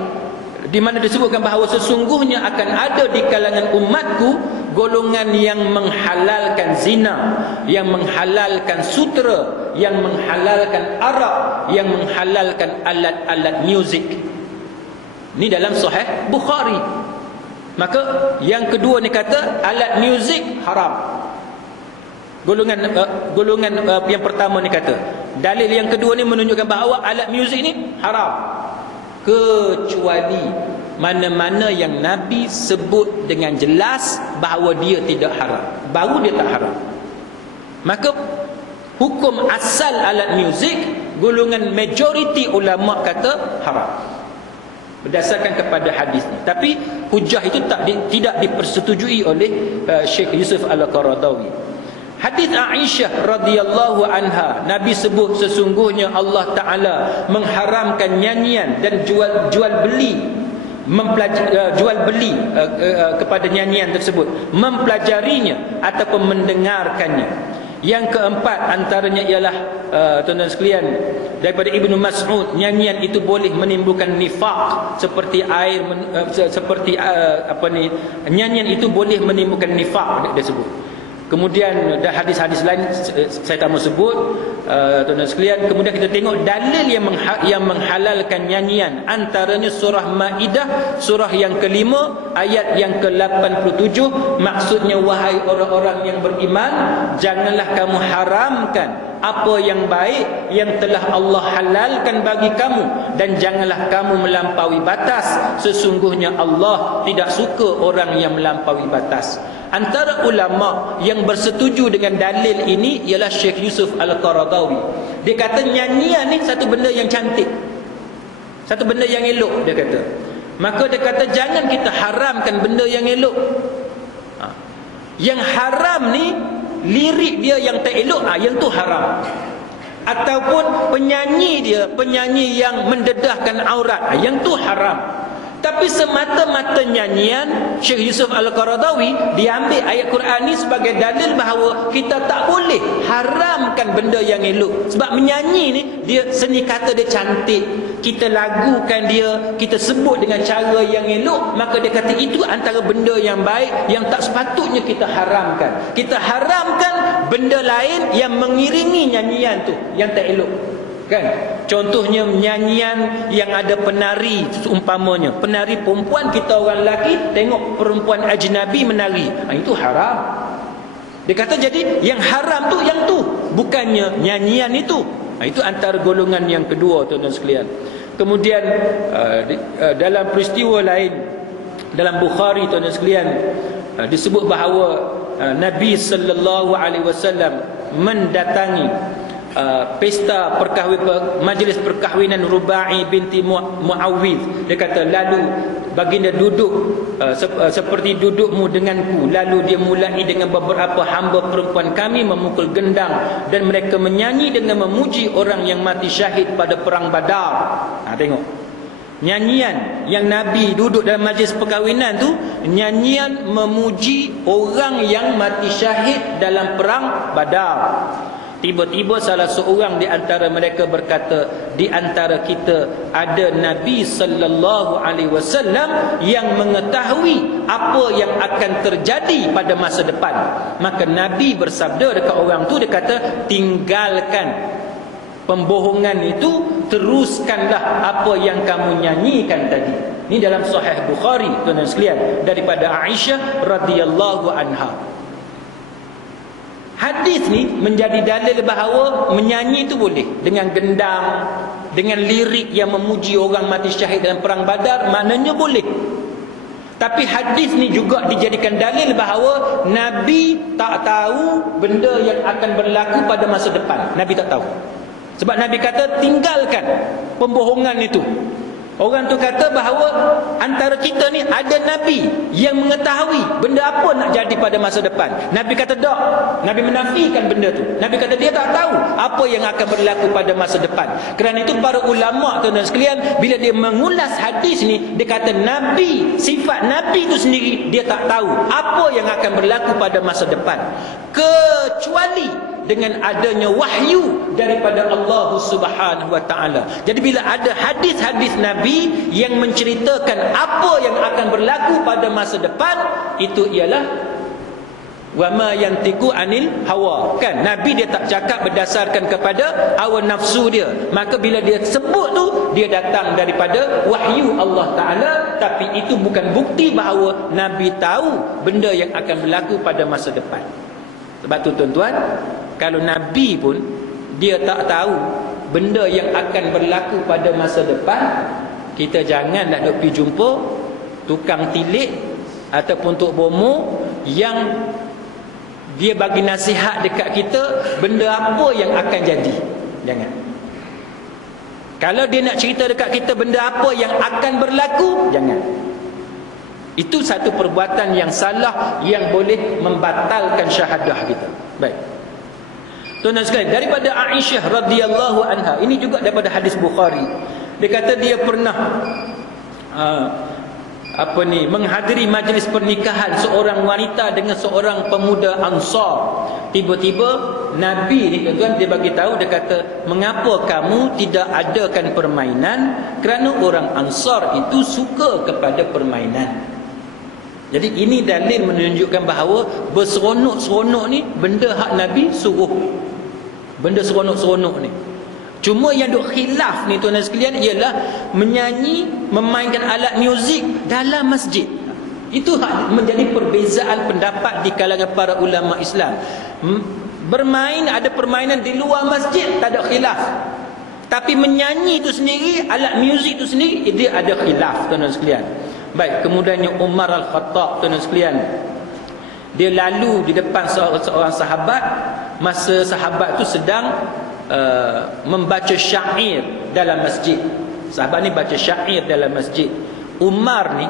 di mana disebutkan bahawa sesungguhnya akan ada di kalangan umatku golongan yang menghalalkan zina, yang menghalalkan sutera, yang menghalalkan arak, yang menghalalkan alat-alat muzik. Ini dalam Sahih Bukhari. Maka yang kedua ni kata alat muzik haram. Golongan yang pertama ni kata, dalil yang kedua ni menunjukkan bahawa alat muzik ni haram, kecuali mana-mana yang Nabi sebut dengan jelas bahawa dia tidak haram, baru dia tak haram. Maka hukum asal alat muzik, golongan majoriti ulama kata haram berdasarkan kepada hadis ni. Tapi hujah itu tidak dipersetujui oleh Syekh Yusuf Al-Qaradawi. Hadis Aisyah radhiyallahu anha, Nabi sebut sesungguhnya Allah Ta'ala mengharamkan nyanyian dan jual beli kepada nyanyian tersebut, mempelajarinya ataupun mendengarkannya. Yang keempat antaranya ialah tuan-tuan sekalian daripada Ibnu Mas'ud, nyanyian itu boleh menimbulkan nifaq seperti air nyanyian itu boleh menimbulkan nifaq dia sebut. Kemudian ada hadis-hadis lain saya tak mau sebut tuan-tuan sekalian. Kemudian kita tengok dalil yang menghalalkan nyanyian, antaranya surah Maidah surah yang kelima ayat yang ke-87. Maksudnya wahai orang-orang yang beriman, janganlah kamu haramkan apa yang baik yang telah Allah halalkan bagi kamu, dan janganlah kamu melampaui batas, sesungguhnya Allah tidak suka orang yang melampaui batas. Antara ulama yang bersetuju dengan dalil ini ialah Syekh Yusuf Al-Qaradawi. Dia kata nyanyian ni satu benda yang cantik, satu benda yang elok, dia kata. Maka dia kata jangan kita haramkan benda yang elok. Yang haram ni lirik dia yang tak elok, yang tu haram. Ataupun penyanyi yang mendedahkan aurat, yang tu haram. Tapi semata-mata nyanyian, Syekh Yusuf Al-Qaradawi dia ambil ayat Quran ni sebagai dalil bahawa kita tak boleh haramkan benda yang elok. Sebab menyanyi ni dia seni kata dia cantik, kita lagukan dia, kita sebut dengan cara yang elok, maka dia kata itu antara benda yang baik yang tak sepatutnya kita haramkan. Kita haramkan benda lain yang mengiringi nyanyian tu yang tak elok. Kan? Contohnya nyanyian yang ada penari, umpamanya penari perempuan, kita orang lelaki tengok perempuan ajnabi menari, itu haram. Dia kata jadi yang haram tu yang tu, bukannya nyanyian itu. Itu antara golongan yang kedua, tuan-tuan sekalian. Kemudian dalam peristiwa lain dalam Bukhari, tuan-tuan sekalian, disebut bahawa Nabi sallallahu alaihi wasallam mendatangi pesta majlis perkahwinan Rubai binti Muawwidh. Dia kata, lalu baginda duduk seperti dudukmu denganku. Lalu dia mulai dengan beberapa hamba perempuan kami memukul gendang, dan mereka menyanyi dengan memuji orang yang mati syahid pada perang Badar. Tengok nyanyian yang Nabi duduk dalam majlis perkahwinan tu, nyanyian memuji orang yang mati syahid dalam perang Badar. Tiba-tiba salah seorang di antara mereka berkata, di antara kita ada Nabi sallallahu alaihi wasallam yang mengetahui apa yang akan terjadi pada masa depan. Maka Nabi bersabda dekat orang tu, dia kata, tinggalkan pembohongan itu, teruskanlah apa yang kamu nyanyikan tadi. Ini dalam Sahih Bukhari, tuan-tuan sekalian, daripada Aisyah radhiyallahu anha. Hadis ni menjadi dalil bahawa menyanyi itu boleh dengan gendang, dengan lirik yang memuji orang mati syahid dalam perang Badar, maknanya boleh. Tapi hadis ni juga dijadikan dalil bahawa Nabi tak tahu benda yang akan berlaku pada masa depan. Nabi tak tahu. Sebab Nabi kata tinggalkan pembohongan itu. Orang tu kata bahawa antara kita ni ada Nabi yang mengetahui benda apa nak jadi pada masa depan. Nabi kata tak. Nabi menafikan benda tu. Nabi kata dia tak tahu apa yang akan berlaku pada masa depan. Kerana itu para ulama, tuan-tuan sekalian, bila dia mengulas hadis ni, dia kata Nabi, sifat Nabi itu sendiri, dia tak tahu apa yang akan berlaku pada masa depan, kecuali dengan adanya wahyu daripada Allah Subhanahu wa taala. Jadi bila ada hadis-hadis Nabi yang menceritakan apa yang akan berlaku pada masa depan, itu ialah wama yantiqu anil hawa. Kan Nabi dia tak cakap berdasarkan kepada hawa nafsu dia. Maka bila dia sebut tu, dia datang daripada wahyu Allah taala, tapi itu bukan bukti bahawa Nabi tahu benda yang akan berlaku pada masa depan. Sebab tu tuan-tuan, kalau Nabi pun dia tak tahu benda yang akan berlaku pada masa depan, kita janganlah duk pergi jumpa tukang tilik ataupun tok bomo yang dia bagi nasihat dekat kita benda apa yang akan jadi. Jangan. Kalau dia nak cerita dekat kita benda apa yang akan berlaku, jangan. Itu satu perbuatan yang salah yang boleh membatalkan syahadah kita. Baik. Tuan-tuan sekalian, daripada Aisyah radhiyallahu anha, ini juga daripada hadis Bukhari. Dia kata dia pernah menghadiri majlis pernikahan seorang wanita dengan seorang pemuda Ansar. Tiba-tiba Nabi ni, tuan-tuan, dia bagi tahu, dia kata, mengapa kamu tidak adakan permainan? Kerana orang Ansar itu suka kepada permainan. Jadi ini dalil menunjukkan bahawa berseronok-seronok ni benda hak Nabi suruh. Benda seronok-seronok ni. Cuma yang duk khilaf ni, tuan-tuan sekalian, ialah menyanyi, memainkan alat muzik dalam masjid. Itu menjadi perbezaan pendapat di kalangan para ulama Islam. Bermain, ada permainan di luar masjid, tak ada khilaf. Tapi menyanyi itu sendiri, alat muzik itu sendiri, dia ada khilaf, tuan-tuan sekalian. Baik, kemudiannya Umar Al-Khattab, tuan-tuan sekalian, dia lalu di depan seorang sahabat, masa sahabat tu sedang membaca syair dalam masjid. Sahabat ni baca syair dalam masjid. Umar ni,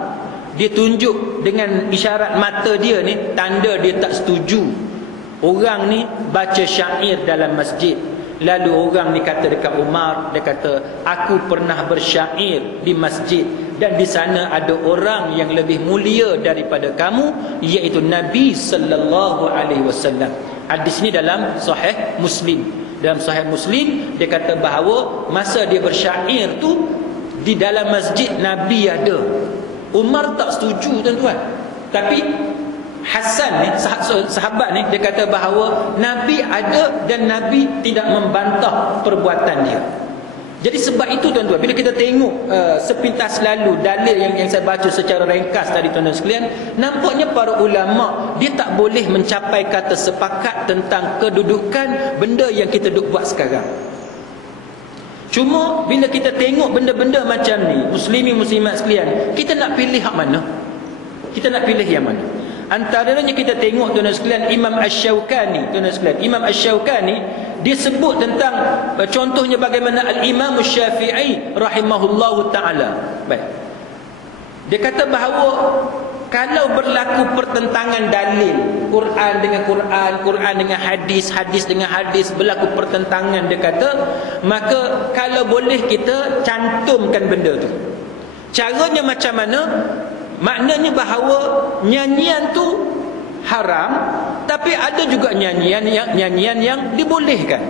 dia tunjuk dengan isyarat mata dia ni, tanda dia tak setuju orang ni baca syair dalam masjid. Lalu orang ni kata dekat Umar, dia kata, aku pernah bersyair di masjid dan di sana ada orang yang lebih mulia daripada kamu, iaitu Nabi sallallahu alaihi wasallam. Hadis ni dalam Sahih Muslim. Dalam Sahih Muslim dia kata bahawa masa dia bersyair tu di dalam masjid Nabi ada. Umar tak setuju, tuan-tuan. Tapi Hasan ni, sahabat ni, dia kata bahawa Nabi ada dan Nabi tidak membantah perbuatan dia. Jadi sebab itu tuan-tuan, bila kita tengok sepintas lalu dalil yang saya baca secara ringkas tadi tuan-tuan sekalian, nampaknya para ulama dia tak boleh mencapai kata sepakat tentang kedudukan benda yang kita duk buat sekarang. Cuma bila kita tengok benda-benda macam ni, muslimin muslimat sekalian, kita nak pilih hak mana? Kita nak pilih yang mana? Antaranya kita tengok tuan-tuan sekalian, Imam Asy-Syaukani, tuan-tuan sekalian, Imam Asy-Syaukani dia sebut tentang contohnya bagaimana Al-Imam Syafi'i rahimahullahu ta'ala. Baik. Dia kata bahawa kalau berlaku pertentangan dalil, Quran dengan Quran, Quran dengan hadis, hadis dengan hadis, berlaku pertentangan, dia kata, maka kalau boleh kita cantumkan benda tu. Caranya macam mana? Maknanya bahawa nyanyian tu haram, tapi ada juga nyanyian yang dibolehkan.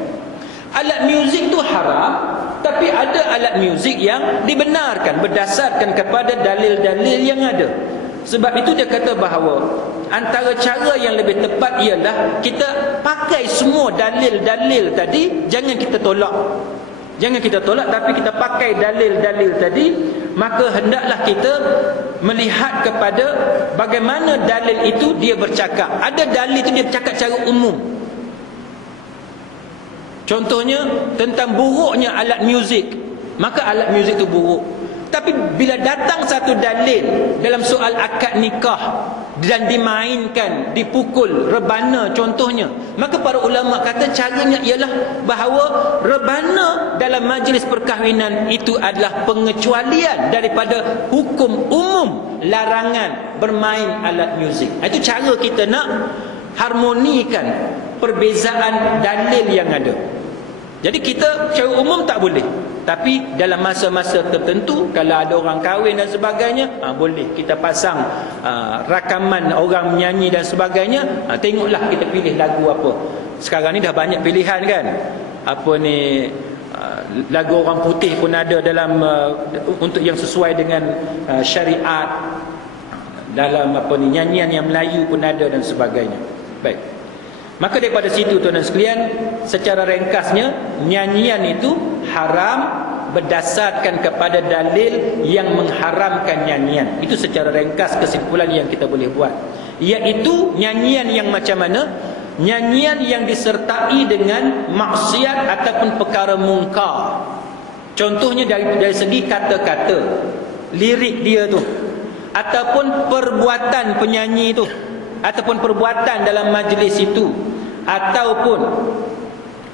Alat muzik tu haram, tapi ada alat muzik yang dibenarkan berdasarkan kepada dalil-dalil yang ada. Sebab itu dia kata bahawa antara cara yang lebih tepat ialah kita pakai semua dalil-dalil tadi, jangan kita tolak. Jangan kita tolak, tapi kita pakai dalil-dalil tadi. Maka hendaklah kita melihat kepada bagaimana dalil itu dia bercakap. Ada dalil itu dia bercakap secara umum. Contohnya tentang buruknya alat muzik, maka alat muzik itu buruk. Tapi bila datang satu dalil dalam soal akad nikah dan dimainkan, dipukul, rebana contohnya, maka para ulama kata caranya ialah bahawa rebana dalam majlis perkahwinan itu adalah pengecualian daripada hukum umum larangan bermain alat muzik. Itu cara kita nak harmonikan perbezaan dalil yang ada. Jadi kita secara umum tak boleh, tapi dalam masa-masa tertentu, kalau ada orang kahwin dan sebagainya, boleh kita pasang rakaman orang menyanyi dan sebagainya. Tengoklah kita pilih lagu apa. Sekarang ni dah banyak pilihan kan. Apa ni, lagu orang putih pun ada dalam untuk yang sesuai dengan syariat. Dalam apa ni, nyanyian yang Melayu pun ada dan sebagainya. Baik. Maka daripada situ tuan-tuan sekalian, secara ringkasnya, nyanyian itu haram berdasarkan kepada dalil yang mengharamkan nyanyian. Itu secara ringkas kesimpulan yang kita boleh buat. Iaitu nyanyian yang macam mana? Nyanyian yang disertai dengan maksiat ataupun perkara mungkar. Contohnya dari segi kata-kata, lirik dia tu, ataupun perbuatan penyanyi tu, ataupun perbuatan dalam majlis itu, ataupun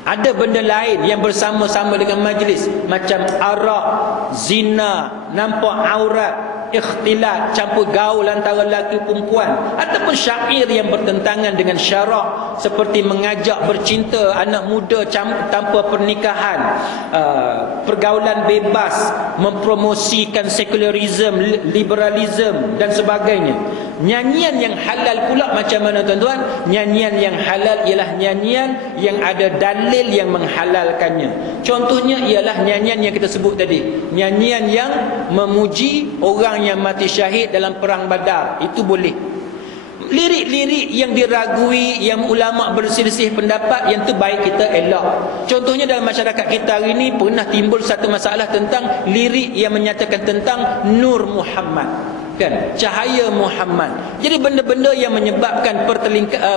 ada benda lain yang bersama-sama dengan majlis, macam arak, zina, nampak aurat, ikhtilat, campur gaul antara lelaki perempuan, ataupun syair yang bertentangan dengan syarak, seperti mengajak bercinta anak muda tanpa pernikahan, pergaulan bebas, mempromosikan sekularisme, liberalisme dan sebagainya. Nyanyian yang halal pula macam mana tuan-tuan? Nyanyian yang halal ialah nyanyian yang ada dalil yang menghalalkannya. Contohnya ialah nyanyian yang kita sebut tadi, nyanyian yang memuji orang yang mati syahid dalam perang Badar, itu boleh. Lirik-lirik yang diragui, yang ulama berselisih pendapat, yang tu baik kita elak. Contohnya dalam masyarakat kita hari ini pernah timbul satu masalah tentang lirik yang menyatakan tentang Nur Muhammad, kan, cahaya Muhammad. Jadi benda-benda yang menyebabkan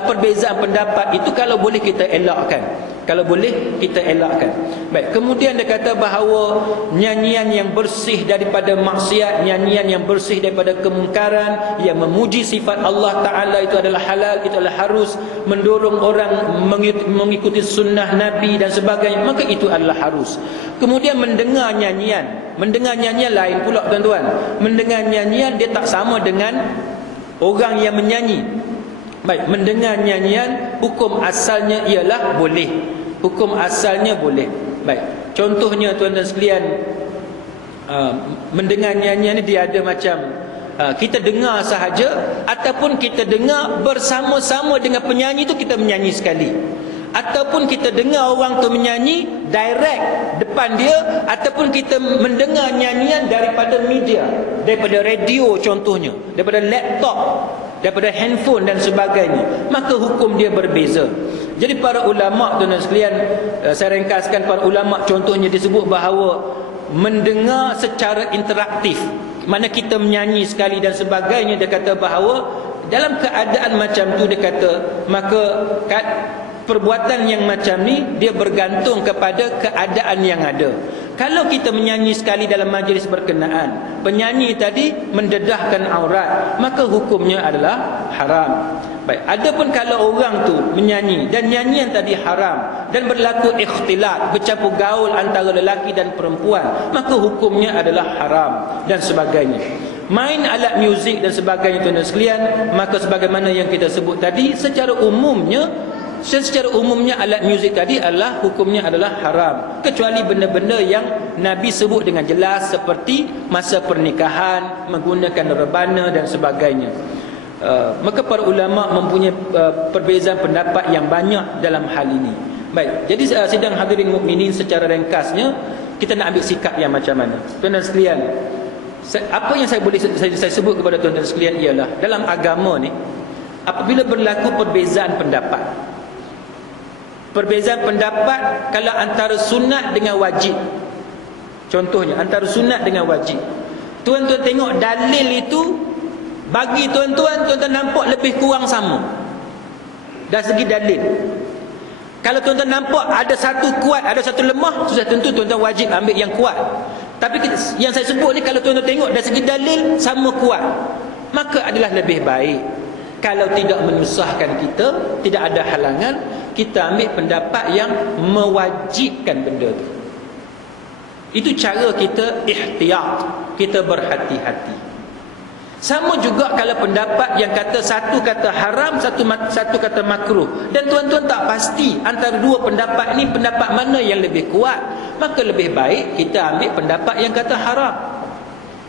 perbezaan pendapat itu kalau boleh kita elakkan. Kalau boleh kita elakkan. Baik, kemudian dia kata bahawa nyanyian yang bersih daripada maksiat, nyanyian yang bersih daripada kemungkaran, yang memuji sifat Allah Ta'ala, itu adalah halal, itu adalah harus. Mendorong orang mengikuti sunnah Nabi dan sebagainya, maka itu adalah harus. Kemudian mendengar nyanyian lain pula tuan-tuan. Mendengar nyanyian dia tak sama dengan orang yang menyanyi. Baik, mendengar nyanyian hukum asalnya ialah boleh. Hukum asalnya boleh. Baik, contohnya tuan-tuan sekalian, mendengar nyanyian ni dia ada macam kita dengar sahaja, ataupun kita dengar bersama-sama dengan penyanyi tu, kita menyanyi sekali. Ataupun kita dengar orang tu menyanyi direct depan dia, ataupun kita mendengar nyanyian daripada media, daripada radio contohnya, daripada laptop, daripada handphone dan sebagainya, maka hukum dia berbeza. Jadi para ulama' tuan-tuan sekalian, saya ringkaskan para ulama' contohnya disebut bahawa mendengar secara interaktif, mana kita menyanyi sekali dan sebagainya, dia kata bahawa dalam keadaan macam tu, dia kata maka perbuatan yang macam ni dia bergantung kepada keadaan yang ada. Kalau kita menyanyi sekali dalam majlis berkenaan, penyanyi tadi mendedahkan aurat, maka hukumnya adalah haram. Baik, adapun kalau orang tu menyanyi dan nyanyian tadi haram dan berlaku ikhtilat, bercampur gaul antara lelaki dan perempuan, maka hukumnya adalah haram dan sebagainya. Main alat muzik dan sebagainya tuan-tuan sekalian, maka sebagaimana yang kita sebut tadi, secara umumnya alat muzik tadi adalah hukumnya adalah haram, kecuali benda-benda yang Nabi sebut dengan jelas seperti masa pernikahan, menggunakan rebana dan sebagainya. Maka para ulama mempunyai perbezaan pendapat yang banyak dalam hal ini. Baik, jadi sidang hadirin mukminin, secara ringkasnya kita nak ambil sikap yang macam mana tuan-tuan sekalian. Apa yang saya boleh saya sebut kepada tuan-tuan sekalian ialah, dalam agama ni apabila berlaku perbezaan pendapat kalau antara sunat dengan wajib, contohnya antara sunat dengan wajib, tuan-tuan tengok dalil itu bagi tuan-tuan nampak lebih kurang sama dari segi dalil. Kalau tuan-tuan nampak ada satu kuat, ada satu lemah, sudah tentu tuan-tuan wajib ambil yang kuat. Tapi yang saya sebut ni, kalau tuan-tuan tengok dari segi dalil sama kuat, maka adalah lebih baik, kalau tidak menyusahkan kita, tidak ada halangan, kita ambil pendapat yang mewajibkan benda tu. Itu cara kita ihtiyat, kita berhati-hati. Sama juga kalau pendapat yang kata satu kata haram, satu kata makruh, dan tuan-tuan tak pasti antara dua pendapat ni pendapat mana yang lebih kuat, maka lebih baik kita ambil pendapat yang kata haram.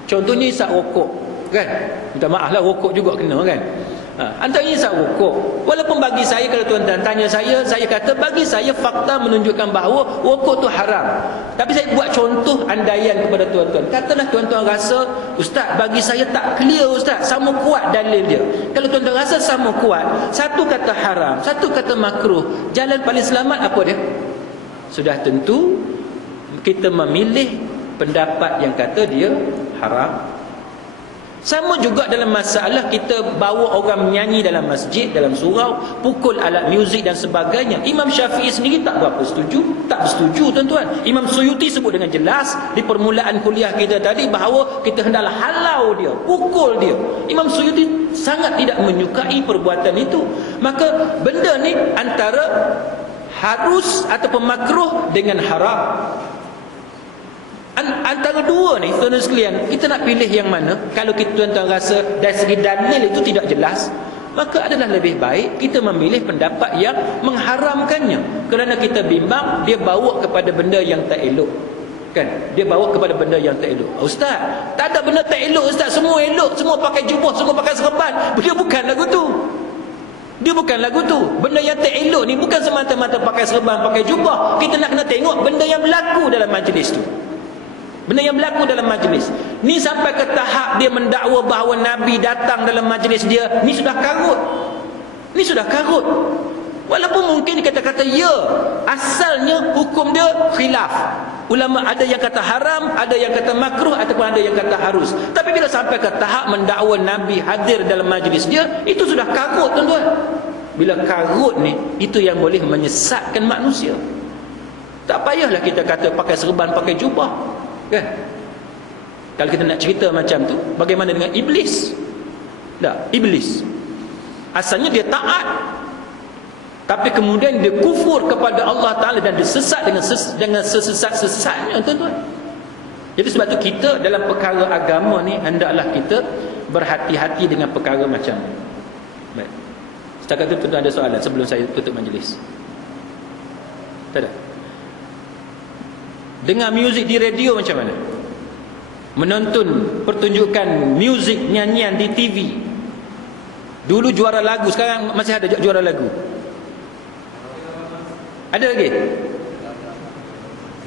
Contohnya isap rokok, kan? Minta maaf lah, rokok juga kena, kan? Antaranya isap rokok. Walaupun bagi saya, kalau tuan-tuan tanya saya kata bagi saya fakta menunjukkan bahawa rokok tu haram. Tapi saya buat contoh andaian kepada tuan-tuan. Katalah tuan-tuan rasa, ustaz bagi saya tak clear ustaz, sama kuat dalil dia. Kalau tuan-tuan rasa sama kuat, satu kata haram, satu kata makruh, jalan paling selamat apa dia? Sudah tentu kita memilih pendapat yang kata dia haram. Sama juga dalam masalah kita bawa orang menyanyi dalam masjid, dalam surau, pukul alat muzik dan sebagainya. Imam Syafi'i sendiri tak berapa setuju, tak bersetuju tuan-tuan. Imam Suyuti sebut dengan jelas di permulaan kuliah kita tadi bahawa kita hendaklah halau dia, pukul dia. Imam Suyuti sangat tidak menyukai perbuatan itu. Maka benda ni antara harus ataupun makruh dengan haram. Antara dua ni tuan-tuan sekalian, kita nak pilih yang mana? Kalau kita tuan-tuan rasa dari segi dalil itu tidak jelas, maka adalah lebih baik kita memilih pendapat yang mengharamkannya, kerana kita bimbang dia bawa kepada benda yang tak elok, kan? Dia bawa kepada benda yang tak elok. Ustaz, tak ada benda tak elok ustaz, semua elok, semua pakai jubah, semua pakai serban. Dia bukan lagu tu. Dia bukan lagu tu. Benda yang tak elok ni bukan semata-mata pakai serban, pakai jubah. Kita nak kena tengok benda yang berlaku dalam majlis tu. Benda yang berlaku dalam majlis ni, sampai ke tahap dia mendakwa bahawa Nabi datang dalam majlis dia, ni sudah karut. Ni sudah karut. Walaupun mungkin kata-kata ya, asalnya hukum dia khilaf. Ulama ada yang kata haram, ada yang kata makruh, ataupun ada yang kata harus. Tapi bila sampai ke tahap mendakwa Nabi hadir dalam majlis dia, itu sudah karut tuan-tuan. Bila karut ni, itu yang boleh menyesatkan manusia. Tak payahlah kita kata pakai serban, pakai jubah, kan? Kalau kita nak cerita macam tu, bagaimana dengan iblis? Tak, iblis asalnya dia taat, tapi kemudian dia kufur kepada Allah Ta'ala dan disesat dengan sesesat-sesatnya tuan-tuan. Jadi sebab tu kita dalam perkara agama ni hendaklah kita berhati-hati dengan perkara macam ni. Baik, setakat itu tuan-tuan ada soalan sebelum saya tutup majlis? Tak ada? Dengar muzik di radio macam mana? Menonton pertunjukan muzik nyanyian di TV. Dulu juara lagu, sekarang masih ada juara lagu? Ada lagi?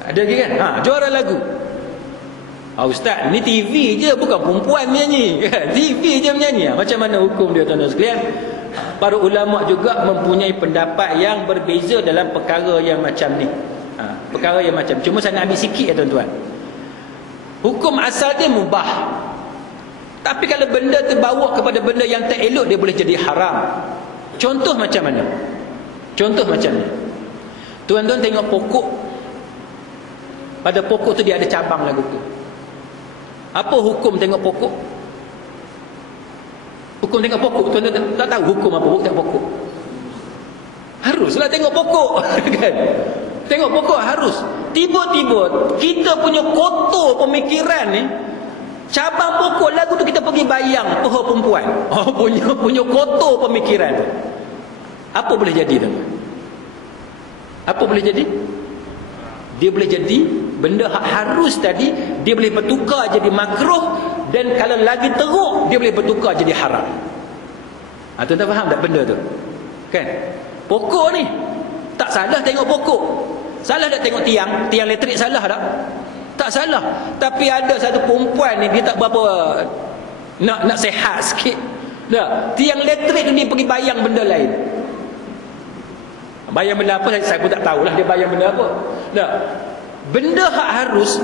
Ada lagi kan? Juara lagu. Ustaz, ni TV je, bukan perempuan menyanyi. TV je menyanyi. Macam mana hukum dia tuan-tuan sekalian? para ulama juga mempunyai pendapat yang berbeza dalam perkara yang macam ni. Perkara yang macam, cuma saya nak ambil sikit ya tuan-tuan. Hukum asal dia mubah, tapi kalau benda terbawa kepada benda yang tak elok, dia boleh jadi haram. Contoh macam mana? Contoh macam ni, tuan-tuan tengok pokok, pada pokok tu dia ada cabang lagu tu. Apa hukum tengok pokok? Hukum tengok pokok, tuan-tuan tak tahu hukum apa hukum tengok pokok? Haruslah tengok pokok kan? Tengok pokok harus. Tiba-tiba kita punya kotor pemikiran ni, cabang pokok lagu tu kita pergi bayang peha perempuan. Punya kotor pemikiran tu. Apa boleh jadi tuan? Apa boleh jadi? Dia boleh jadi benda harus tadi, dia boleh bertukar jadi makruh, dan kalau lagi teruk dia boleh bertukar jadi haram. Tuan-tuan faham tak benda tu? Kan? Pokok ni tak salah tengok pokok. Salah tak tengok tiang elektrik, salah tak? Tak salah. Tapi ada satu perempuan ni, dia tak berapa nak sehat sikit. Tak, tiang elektrik tu dia pergi bayang benda lain. Bayang benda apa saya pun tak tahulah dia bayang benda apa. Tak. Benda hak harus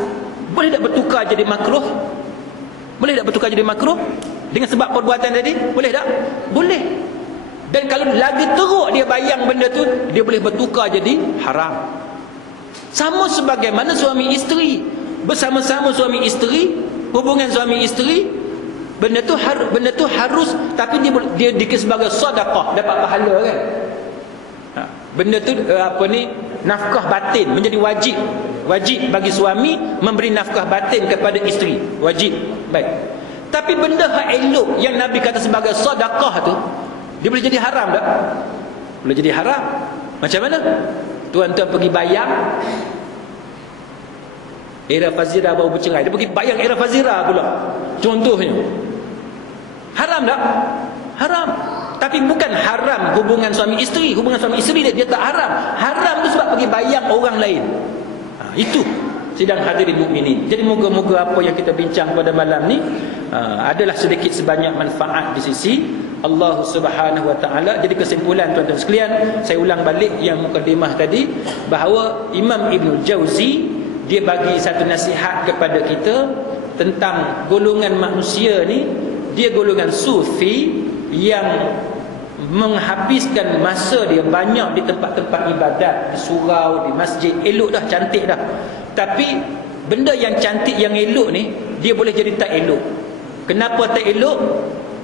boleh tak bertukar jadi makruh? Boleh tak bertukar jadi makruh dengan sebab perbuatan tadi? Boleh tak? Boleh. Dan kalau lagi teruk dia bayang benda tu, dia boleh bertukar jadi haram. Sama sebagaimana suami isteri, bersama-sama suami isteri, hubungan suami isteri, benda tu harus, tapi dia dikira sebagai sedekah, dapat pahala kan? Benda tu nafkah batin menjadi wajib. Wajib bagi suami memberi nafkah batin kepada isteri, wajib. Baik. Tapi benda hak elok yang Nabi kata sebagai sedekah tu, dia boleh jadi haram tak? Boleh jadi haram. Macam mana? Tuan-tuan pergi bayang Era Fazira baru bercerai, dia pergi bayang Era Fazira pula, contohnya. Haram tak? Haram. Tapi bukan haram hubungan suami isteri. Hubungan suami isteri dia tak haram. Haram tu sebab pergi bayang orang lain. Itu sidang hadirin mukminin. Jadi moga-moga apa yang kita bincang pada malam ni adalah sedikit sebanyak manfaat di sisi Allah Subhanahu Wa Taala. Jadi kesimpulan tuan-tuan sekalian, saya ulang balik yang mukadimah tadi, bahawa Imam Ibn Jauzi dia bagi satu nasihat kepada kita tentang golongan manusia ni. Dia golongan sufi yang menghabiskan masa dia banyak di tempat-tempat ibadat, di surau, di masjid. Elok dah, cantik dah. Tapi benda yang cantik, yang elok ni, dia boleh jadi tak elok. Kenapa tak elok?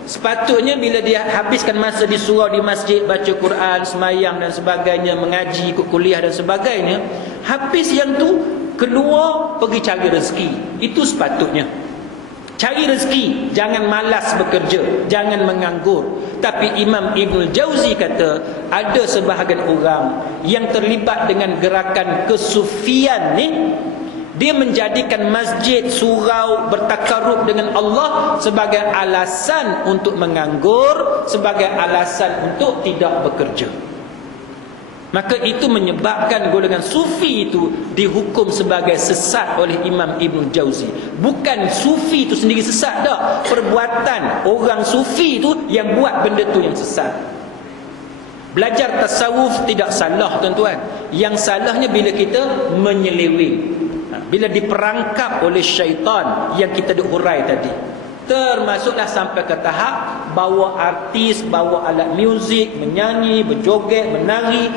Sepatutnya bila dia habiskan masa di surau, di masjid, baca Quran, semayang dan sebagainya, mengaji, ikut kuliah dan sebagainya, habis yang tu keluar pergi cari rezeki. Itu sepatutnya. Cari rezeki, jangan malas bekerja, jangan menganggur. Tapi Imam Ibn Jauzi kata, ada sebahagian orang yang terlibat dengan gerakan kesufian ni, dia menjadikan masjid, surau, bertakarub dengan Allah sebagai alasan untuk menganggur, sebagai alasan untuk tidak bekerja. Maka itu menyebabkan golongan sufi itu dihukum sebagai sesat oleh Imam Ibn Jauzi. Bukan sufi itu sendiri sesat dah, perbuatan orang sufi itu yang buat benda tu yang sesat. Belajar tasawuf tidak salah tuan-tuan. Yang salahnya bila kita menyeleweng, bila diperangkap oleh syaitan yang kita duk hurai tadi. Termasuklah sampai ke tahap bawa artis, bawa alat muzik, menyanyi, berjoget, menari,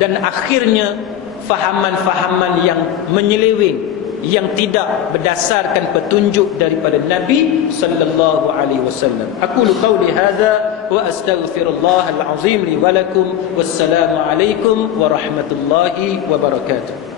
dan akhirnya fahaman-fahaman yang menyeleweng, yang tidak berdasarkan petunjuk daripada Nabi sallallahu alaihi wasallam. Aqulu qawli hadza wa astaghfirullahal azim li wa lakum. Wassalamu alaikum warahmatullahi wabarakatuh.